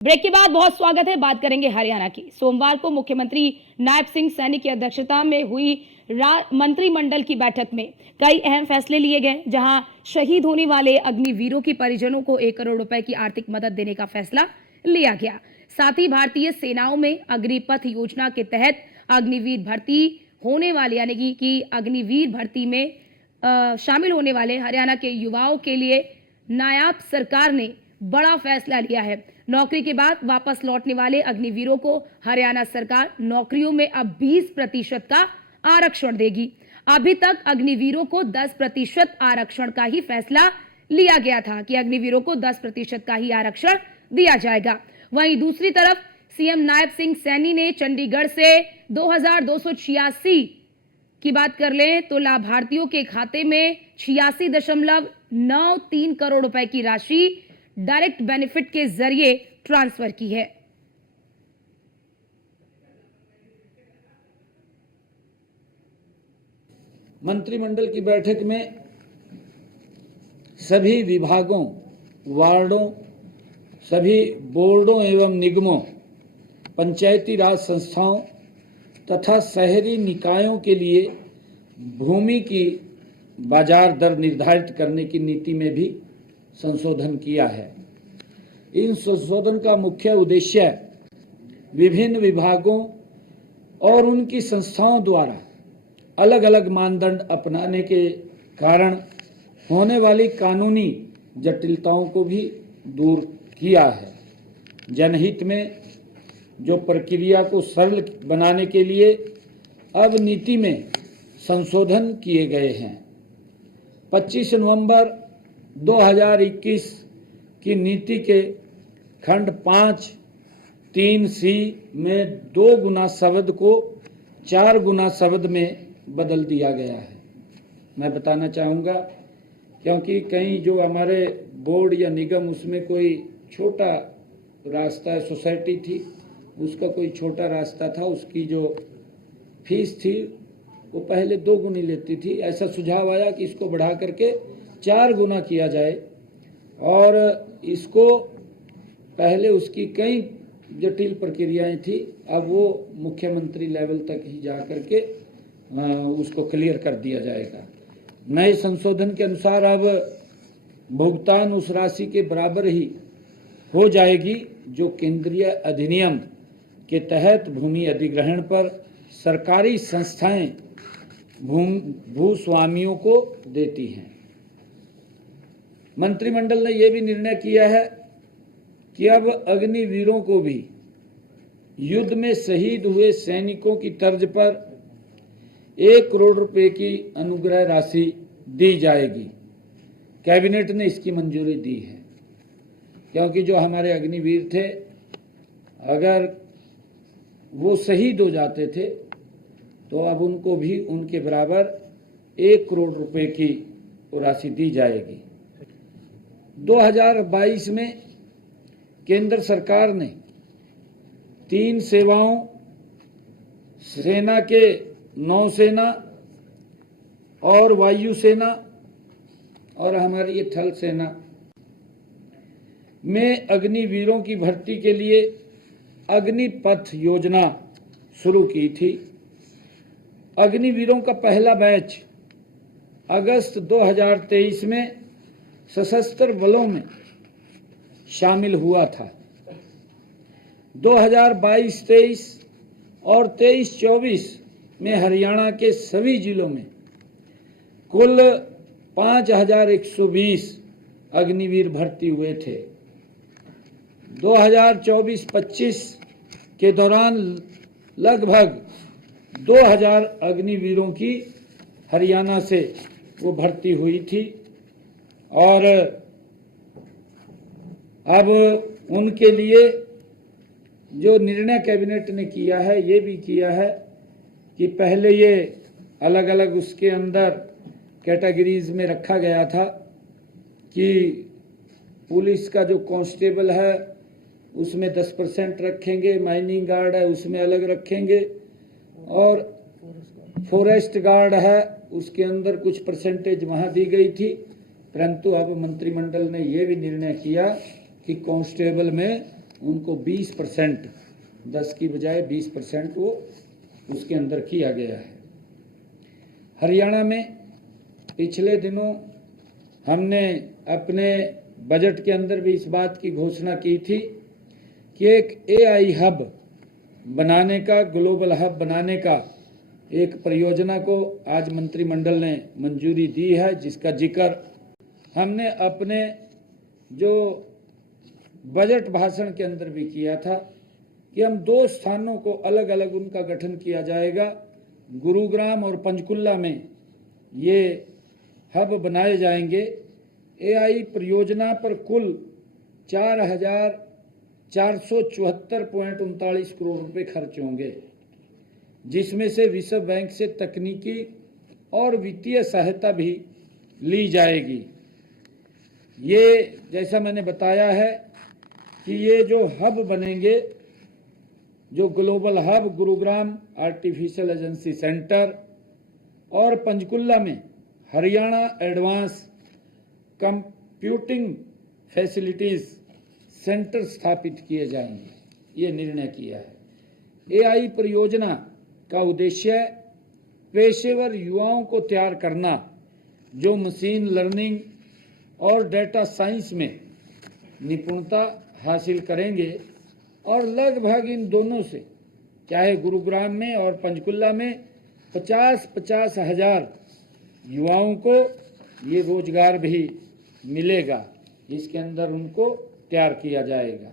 Break के बाद बहुत स्वागत है। बात करेंगे हरियाणा की। सोमवार को मुख्यमंत्री नायब सिंह सैनी की अध्यक्षता में हुई मंत्रिमंडल की बैठक में कई अहम फैसले लिए गए, जहां शहीद होने वाले अग्निवीरों के परिजनों को 1 करोड़ रुपए की आर्थिक मदद देने का फैसला लिया गया। साथ ही भारतीय सेनाओं में अग्निपथ योजना के तहत अग्निवीर भर्ती होने वाले यानी कि अग्निवीर भर्ती में शामिल होने वाले हरियाणा के युवाओं के लिए नायाब सरकार ने बड़ा फैसला लिया है। नौकरी के बाद वापस लौटने वाले अग्निवीरों को हरियाणा सरकार नौकरियों में अब 20% का आरक्षण देगी। अभी तक अग्निवीरों को 10% आरक्षण का ही फैसला लिया गया था कि अग्निवीरों को 10% का ही आरक्षण दिया जाएगा। वहीं दूसरी तरफ सीएम नायब सिंह सैनी ने चंडीगढ़ से 2286 की बात कर लें तो लाभार्थियों के खाते में 86.93 करोड़ रुपए की राशि डायरेक्ट बेनिफिट के जरिए ट्रांसफर की है। मंत्रिमंडल की बैठक में सभी विभागों, वार्डों, सभी बोर्डों एवं निगमों, पंचायती राज संस्थाओं तथा शहरी निकायों के लिए भूमि की बाजार दर निर्धारित करने की नीति में भी संशोधन किया है। इन संशोधन का मुख्य उद्देश्य विभिन्न विभागों और उनकी संस्थाओं द्वारा अलग अलग मानदंड अपनाने के कारण होने वाली कानूनी जटिलताओं को भी दूर किया है। जनहित में जो प्रक्रिया को सरल बनाने के लिए अब नीति में संशोधन किए गए हैं। 25 नवंबर 2021 की नीति के खंड 5(3)(c) में 2 गुना शब्द को 4 गुना शब्द में बदल दिया गया है। मैं बताना चाहूँगा क्योंकि कई जो हमारे बोर्ड या निगम उसमें कोई छोटा रास्ता है, सोसाइटी थी, उसका कोई छोटा रास्ता था, उसकी जो फीस थी वो पहले 2 गुनी लेती थी। ऐसा सुझाव आया कि इसको बढ़ा करके 4 गुना किया जाए और इसको पहले उसकी कई जटिल प्रक्रियाएं थी, अब वो मुख्यमंत्री लेवल तक ही जा करके उसको क्लियर कर दिया जाएगा। नए संशोधन के अनुसार अब भुगतान उस राशि के बराबर ही हो जाएगी जो केंद्रीय अधिनियम के तहत भूमि अधिग्रहण पर सरकारी संस्थाएं भूस्वामियों को देती हैं। मंत्रिमंडल ने यह भी निर्णय किया है कि अब अग्निवीरों को भी युद्ध में शहीद हुए सैनिकों की तर्ज पर 1 करोड़ रुपए की अनुग्रह राशि दी जाएगी। कैबिनेट ने इसकी मंजूरी दी है क्योंकि जो हमारे अग्निवीर थे अगर वो शहीद हो जाते थे तो अब उनको भी उनके बराबर 1 करोड़ रुपए की राशि दी जाएगी। 2022 में केंद्र सरकार ने 3 सेवाओं, सेना के नौसेना और वायुसेना और हमारी ये थल सेना में अग्निवीरों की भर्ती के लिए अग्निपथ योजना शुरू की थी। अग्निवीरों का पहला बैच अगस्त 2023 में सशस्त्र बलों में शामिल हुआ था। 2022-23 और 23-24 में हरियाणा के सभी जिलों में कुल 5120 अग्निवीर भर्ती हुए थे। 2024-25 के दौरान लगभग 2000 अग्निवीरों की हरियाणा से वो भर्ती हुई थी और अब उनके लिए जो निर्णय कैबिनेट ने किया है ये भी किया है कि पहले ये अलग अलग उसके अंदर कैटेगरीज में रखा गया था कि पुलिस का जो कांस्टेबल है उसमें 10% रखेंगे, माइनिंग गार्ड है उसमें अलग रखेंगे और फॉरेस्ट गार्ड है उसके अंदर कुछ परसेंटेज वहाँ दी गई थी। परंतु अब मंत्रिमंडल ने यह भी निर्णय किया कि कांस्टेबल में उनको 20%, 10 की बजाय 20% वो उसके अंदर किया गया है। हरियाणा में पिछले दिनों हमने अपने बजट के अंदर भी इस बात की घोषणा की थी कि एक AI हब बनाने का, ग्लोबल हब बनाने का एक परियोजना को आज मंत्रिमंडल ने मंजूरी दी है, जिसका जिक्र हमने अपने जो बजट भाषण के अंदर भी किया था कि हम 2 स्थानों को अलग अलग उनका गठन किया जाएगा। गुरुग्राम और पंचकुला में ये हब बनाए जाएंगे। AI परियोजना पर कुल 4,474.39 करोड़ रुपए खर्च होंगे, जिसमें से विश्व बैंक से तकनीकी और वित्तीय सहायता भी ली जाएगी। ये जैसा मैंने बताया है कि ये जो हब बनेंगे, जो global hub Gurugram artificial agency centre और पंचकुला में Haryana advance computing facilities centre स्थापित किए जाएंगे, ये निर्णय किया है। AI परियोजना का उद्देश्य पेशेवर युवाओं को तैयार करना, जो मशीन लर्निंग और डेटा साइंस में निपुणता हासिल करेंगे, और लगभग इन दोनों से, चाहे गुरुग्राम में और पंचकुला में, 50-50 हजार युवाओं को ये रोजगार भी मिलेगा। इसके अंदर उनको तैयार किया जाएगा।